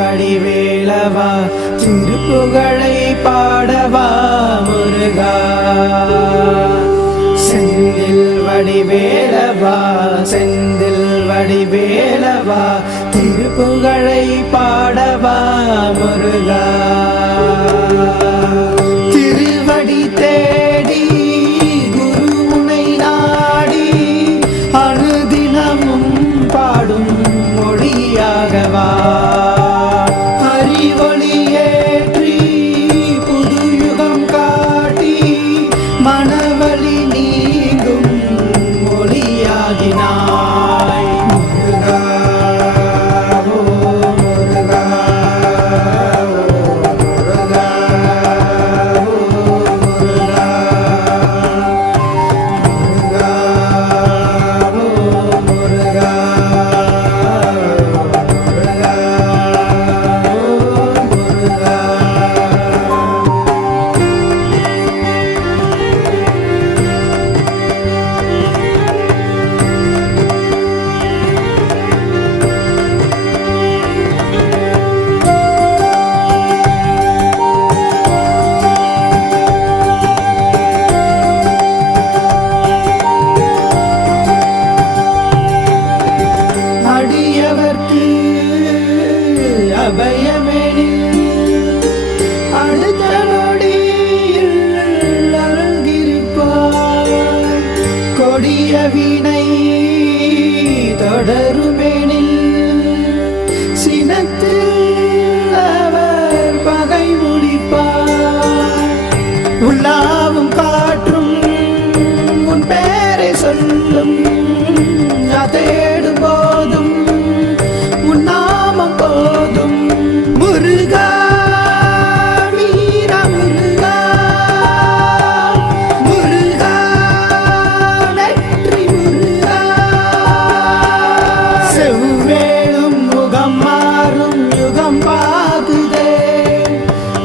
வடிவேலவா திருப்புகழை பாடவா முருகா. செந்தில் வடிவேலவா செந்தில் வடிவேலவா திருப்புகழை பாடவா முருகா. திருவடி தேடி குருவுனை நாடி அனுதினமும் பாடும் மொழியாகவா. அறிவொளியேற்றி புதுயுகம் காட்டி மனவழி நீங்கும் மொழியாகினாய் முருகா. அபயமெனில் அடுத்த நொடியில் அருள்கிருப்பார். கொடிய வினை தொடருமெனில் சினத்தில் அவர் பகை முடிப்பார். உள்ளாவும் காற்றும் உன் பேரை சொல்லும் தேடும் போதும் உன் நாமம் போதும் முருகா. வீர முருகா முருகா வெற்றி முருகா. செவ்வேளும் முகம் மாறும் யுகம் பாகுதே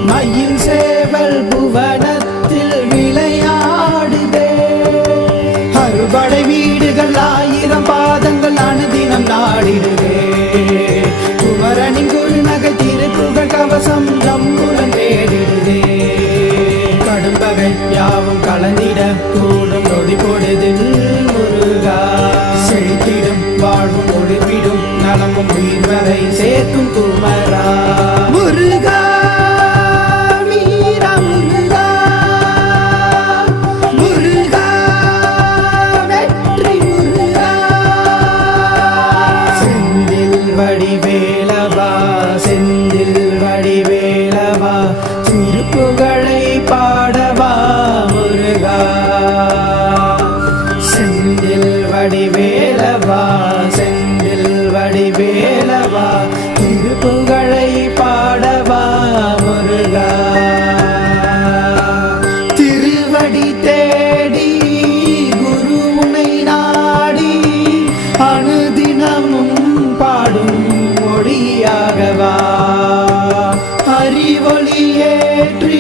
மயில் சேவல் புவனத்தில் விளையாடுதே. அறுபடை வீடுகள் ஆயிரம் பாதங்கள் அனுதினம் நாடிடுதே. குமரனின் குருநகை திருப்புகழ் கவசம் ஜம்புடன் தேடிடுதே. கடும்பகை யாவும் கலந்திட கூடும் நொடி பொழுதில் முருகா. செழித்திடும் வாழ்வும் ஒளிவிடும் நலமும் உயிர் வரை சேர்க்கும் குமரா முருகா. வடிவேலவா செந்தில் வடிவேலவா திருப்புகழை பாடவா முருகா. செந்தில் வடிவேலவா செந்தில் வடிவேலவா திருப்புகழை பாடவா முருகா. திருவடி தேடி குருவுனை நாடி அனுதினமும் பாடும் மொழியாகவா. அறிவொளியேற்றி